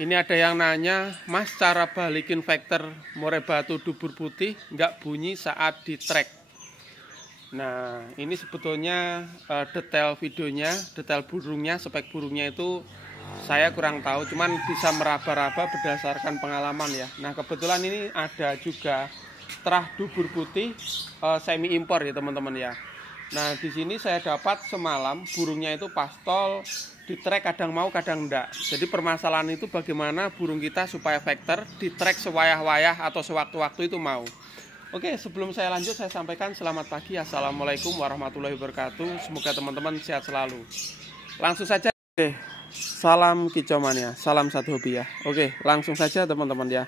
Ini ada yang nanya, Mas, cara balikin vector murai batu dubur putih nggak bunyi saat di track. Nah, ini sebetulnya detail videonya, detail burungnya, spek burungnya itu saya kurang tahu, cuman bisa meraba-raba berdasarkan pengalaman ya. Nah, kebetulan ini ada juga terah dubur putih semi impor ya teman-teman ya. Nah, di sini saya dapat semalam burungnya itu pastol, di track kadang mau kadang enggak. Jadi permasalahan itu bagaimana burung kita supaya vector di track sewayah-wayah atau sewaktu-waktu itu mau. Oke, sebelum saya lanjut saya sampaikan selamat pagi, assalamualaikum warahmatullahi wabarakatuh. Semoga teman-teman sehat selalu. Langsung saja. Oke, salam kicau mania, salam satu hobi ya. Oke, langsung saja teman-teman ya.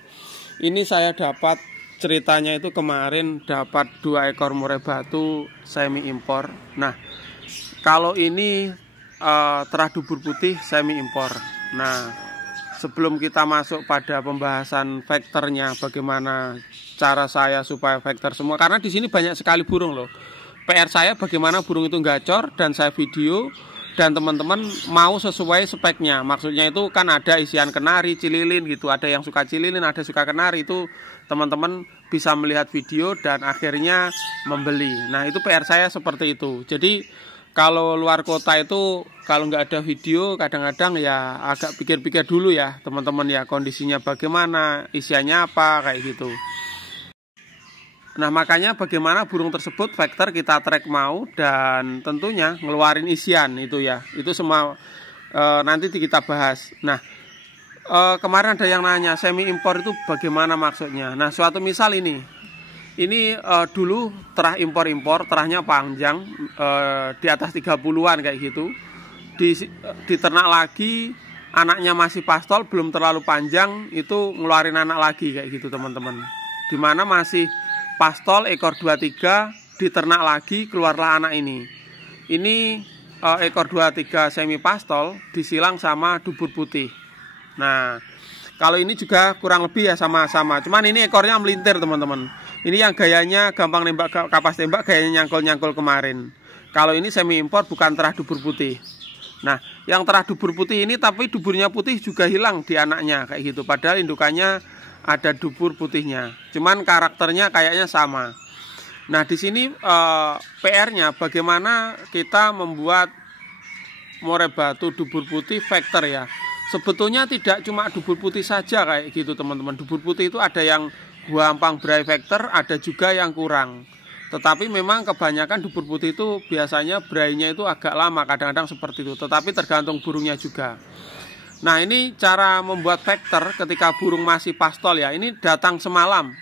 Ini saya dapat ceritanya itu kemarin dapat 2 ekor murai batu semi impor. Nah, kalau ini terah dubur putih semi impor. Nah, sebelum kita masuk pada pembahasan vektornya, bagaimana cara saya supaya vektor semua, karena di sini banyak sekali burung loh. PR saya bagaimana burung itu gacor dan saya video dan teman-teman mau sesuai speknya. Maksudnya itu kan ada isian kenari, cililin gitu. Ada yang suka cililin, ada suka kenari, itu teman-teman bisa melihat video dan akhirnya membeli. Nah, itu PR saya seperti itu. Jadi kalau luar kota itu kalau nggak ada video kadang-kadang ya agak pikir-pikir dulu ya teman-teman ya, kondisinya bagaimana, isiannya apa kayak gitu. Nah, makanya bagaimana burung tersebut vektor kita track mau dan tentunya ngeluarin isian itu ya. Itu semua nanti kita bahas. Nah, kemarin ada yang nanya semi impor itu bagaimana maksudnya. Nah, suatu misal ini dulu terah impor-impor, terahnya panjang di atas 30-an kayak gitu. Diternak lagi, anaknya masih pastol, belum terlalu panjang, itu ngeluarin anak lagi kayak gitu teman-teman. Dimana masih pastol ekor 23, diternak lagi, keluarlah anak ini. Ini ekor 23 semi pastol disilang sama dubur putih. Nah, kalau ini juga kurang lebih ya sama-sama. Cuman ini ekornya melintir teman-teman. Ini yang gayanya gampang nembak, kapas tembak, gayanya nyangkul-nyangkul kemarin. Kalau ini semi impor bukan terah dubur putih. Nah, yang terah dubur putih ini tapi duburnya putih juga hilang di anaknya kayak gitu. Padahal indukannya ada dubur putihnya. Cuman karakternya kayaknya sama. Nah, di sini PR-nya bagaimana kita membuat murai batu dubur putih vektor ya. Sebetulnya tidak cuma dubur putih saja kayak gitu teman-teman. Dubur putih itu ada yang gampang berai vektor, ada juga yang kurang. Tetapi memang kebanyakan dubur putih itu biasanya berainya itu agak lama, kadang-kadang seperti itu. Tetapi tergantung burungnya juga. Nah, ini cara membuat vektor ketika burung masih pastol ya. Ini datang semalam.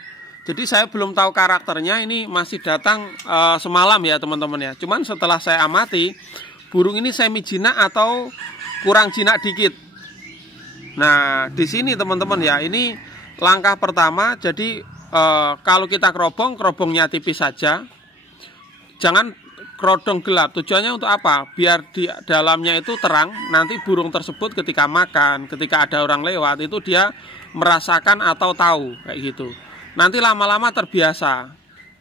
Jadi saya belum tahu karakternya, ini masih datang semalam ya teman-teman ya. Cuman setelah saya amati, burung ini semi jinak atau kurang jinak dikit. Nah, di sini teman-teman ya, ini langkah pertama. Jadi kalau kita kerobongnya tipis saja. Jangan kerodong gelap. Tujuannya untuk apa? Biar di dalamnya itu terang. Nanti burung tersebut ketika makan, ketika ada orang lewat, itu dia merasakan atau tahu kayak gitu. Nanti lama-lama terbiasa.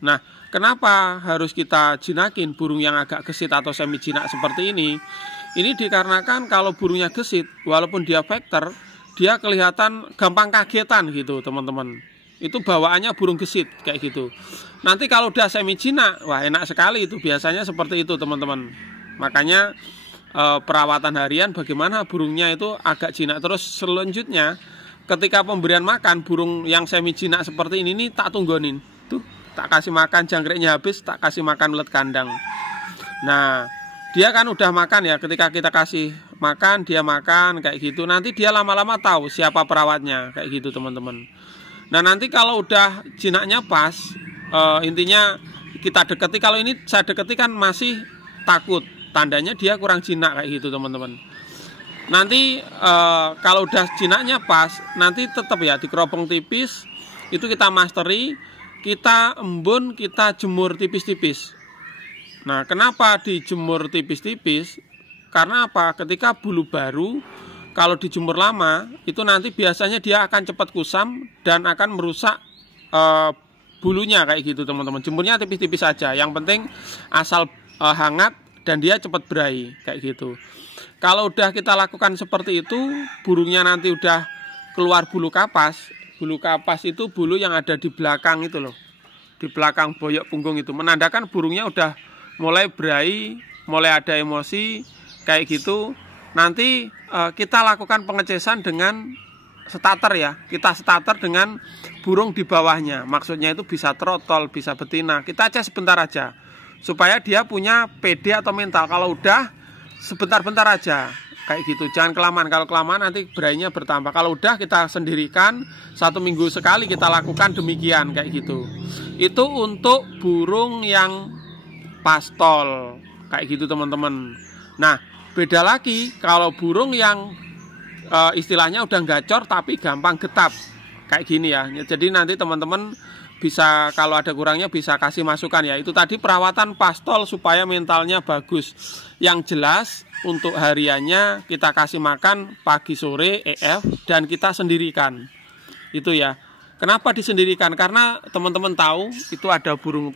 Nah, kenapa harus kita jinakin burung yang agak gesit atau semi jinak seperti ini? Ini dikarenakan kalau burungnya gesit, walaupun dia vektor, dia kelihatan gampang kagetan gitu teman-teman. Itu bawaannya burung gesit kayak gitu. Nanti kalau udah semi jinak, wah enak sekali itu, biasanya seperti itu teman-teman. Makanya perawatan harian bagaimana burungnya itu agak jinak. Terus selanjutnya ketika pemberian makan burung yang semi jinak seperti ini nih, tak tunggonin. Tuh, tak kasih makan, jangkriknya habis, tak kasih makan ulet kandang. Nah, dia kan udah makan ya, ketika kita kasih makan, dia makan kayak gitu. Nanti dia lama-lama tahu siapa perawatnya kayak gitu teman-teman. Nah, nanti kalau udah jinaknya pas, intinya kita deketi. Kalau ini saya deketi kan masih takut, tandanya dia kurang jinak kayak gitu teman-teman. Nanti kalau udah jinaknya pas, nanti tetap ya dikerobong tipis. Itu kita masteri, kita embun, kita jemur tipis-tipis. Nah, kenapa dijemur tipis-tipis? Karena apa? Ketika bulu baru, kalau dijemur lama, itu nanti biasanya dia akan cepat kusam dan akan merusak bulunya kayak gitu teman-teman. Jemurnya tipis-tipis saja. Yang penting asal hangat dan dia cepat berai kayak gitu. Kalau udah kita lakukan seperti itu, burungnya nanti udah keluar bulu kapas. Bulu kapas itu bulu yang ada di belakang itu loh, di belakang boyok punggung itu, menandakan burungnya udah mulai berai, mulai ada emosi kayak gitu. Nanti kita lakukan pengecesan dengan starter ya, kita starter dengan burung di bawahnya, maksudnya itu bisa trotol, bisa betina. Kita cek sebentar aja supaya dia punya PD atau mental. Kalau udah sebentar-bentar aja kayak gitu, jangan kelamaan. Kalau kelamaan nanti berainya bertambah. Kalau udah kita sendirikan 1 minggu sekali kita lakukan demikian kayak gitu. Itu untuk burung yang pastol kayak gitu teman-teman. Nah, beda lagi kalau burung yang istilahnya udah gacor tapi gampang getap kayak gini ya. Jadi nanti teman-teman bisa, kalau ada kurangnya bisa kasih masukan ya. Itu tadi perawatan pastol supaya mentalnya bagus. Yang jelas untuk hariannya kita kasih makan pagi sore EF dan kita sendirikan. Itu ya. Kenapa disendirikan? Karena teman-teman tahu itu ada burung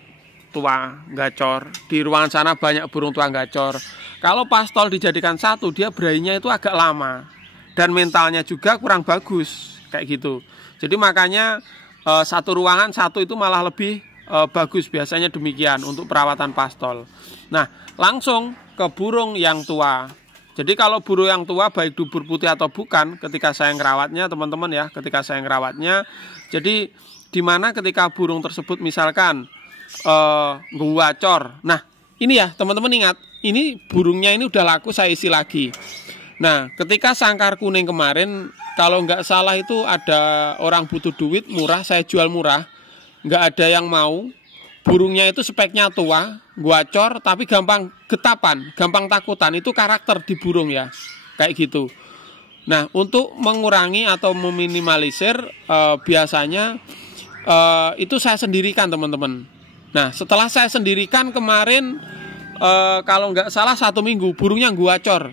tua gacor. Di ruangan sana banyak burung tua gacor. Kalau pastol dijadikan satu, dia berainya itu agak lama dan mentalnya juga kurang bagus kayak gitu. Jadi makanya satu ruangan satu itu malah lebih bagus, biasanya demikian untuk perawatan pastol. Nah, langsung ke burung yang tua. Jadi kalau burung yang tua baik dubur putih atau bukan, ketika saya ngerawatnya teman-teman ya, ketika saya ngerawatnya, jadi dimana ketika burung tersebut misalkan gacor. Nah, ini ya teman-teman ingat, ini burungnya ini udah laku, saya isi lagi. Nah, ketika sangkar kuning kemarin, kalau nggak salah itu ada orang butuh duit murah, saya jual murah, nggak ada yang mau. Burungnya itu speknya tua, gacor, tapi gampang getapan, gampang takutan. Itu karakter di burung ya, kayak gitu. Nah, untuk mengurangi atau meminimalisir, biasanya itu saya sendirikan teman-teman. Nah, setelah saya sendirikan kemarin, kalau nggak salah 1 minggu, burungnya gacor.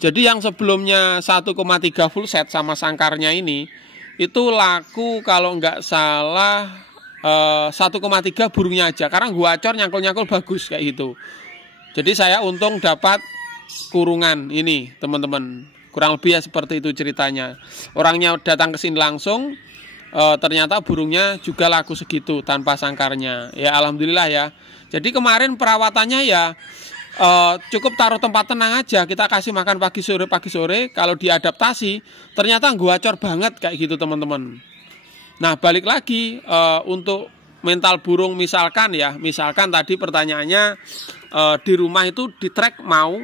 Jadi yang sebelumnya 1,3 full set sama sangkarnya ini, itu laku kalau nggak salah 1,3 burungnya aja. Karena gacor, nyangkul-nyangkul bagus kayak gitu. Jadi saya untung dapat kurungan ini teman-teman. Kurang lebih ya seperti itu ceritanya. Orangnya datang ke sini langsung, ternyata burungnya juga laku segitu tanpa sangkarnya. Ya alhamdulillah ya. Jadi kemarin perawatannya ya cukup taruh tempat tenang aja, kita kasih makan pagi sore. Kalau diadaptasi ternyata gacor banget kayak gitu teman-teman. Nah, balik lagi untuk mental burung, misalkan tadi pertanyaannya di rumah itu di track mau,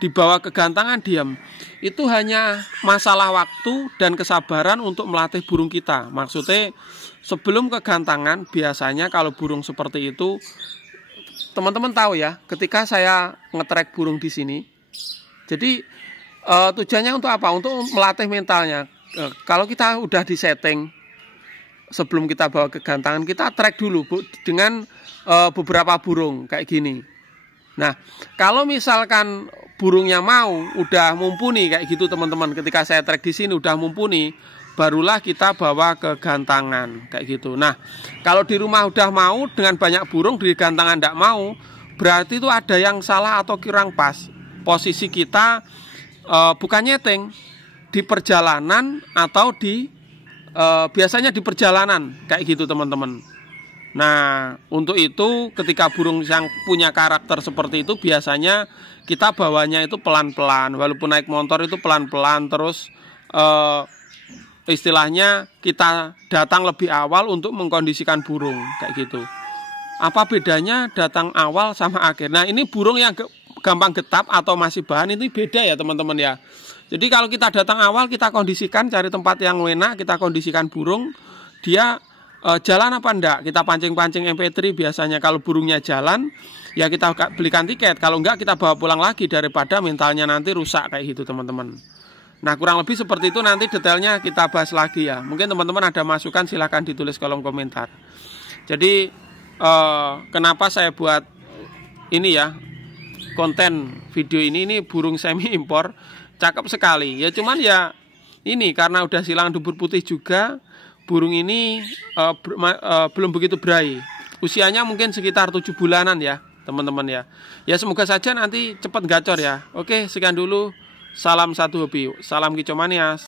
dibawa ke gantangan diam. Itu hanya masalah waktu dan kesabaran untuk melatih burung kita. Maksudnya sebelum ke gantangan, biasanya kalau burung seperti itu, teman-teman tahu ya, ketika saya ngetrek burung di sini, jadi tujuannya untuk apa? Untuk melatih mentalnya. Kalau kita udah di setting, sebelum kita bawa ke gantangan, kita track dulu dengan beberapa burung kayak gini. Nah, kalau misalkan burungnya mau, udah mumpuni kayak gitu teman-teman, ketika saya track di sini udah mumpuni, barulah kita bawa ke gantangan kayak gitu. Nah, kalau di rumah udah mau dengan banyak burung, di gantangan tidak mau, berarti itu ada yang salah atau kurang pas. Posisi kita bukan nyeting, di perjalanan atau biasanya di perjalanan kayak gitu teman-teman. Nah, untuk itu ketika burung yang punya karakter seperti itu, biasanya kita bawanya itu pelan-pelan. Walaupun naik motor itu pelan-pelan, terus istilahnya kita datang lebih awal untuk mengkondisikan burung kayak gitu. Apa bedanya datang awal sama akhir? Nah, ini burung yang gampang getap atau masih bahan ini beda ya teman-teman ya. Jadi kalau kita datang awal, kita kondisikan, cari tempat yang enak, kita kondisikan burung, dia jalan apa enggak, kita pancing-pancing MP3 biasanya. Kalau burungnya jalan, ya kita belikan tiket. Kalau enggak, kita bawa pulang lagi daripada mentalnya nanti rusak kayak gitu teman-teman. Nah, kurang lebih seperti itu, nanti detailnya kita bahas lagi ya. Mungkin teman-teman ada masukan, silahkan ditulis kolom komentar. Jadi kenapa saya buat ini ya, konten video ini burung semi impor, cakep sekali ya. Cuman ya ini karena udah silang dubur putih juga, burung ini belum begitu berai. Usianya mungkin sekitar 7 bulanan ya teman-teman ya. Ya semoga saja nanti cepat gacor ya. Oke, sekian dulu. Salam satu hobi. Salam kicomanias.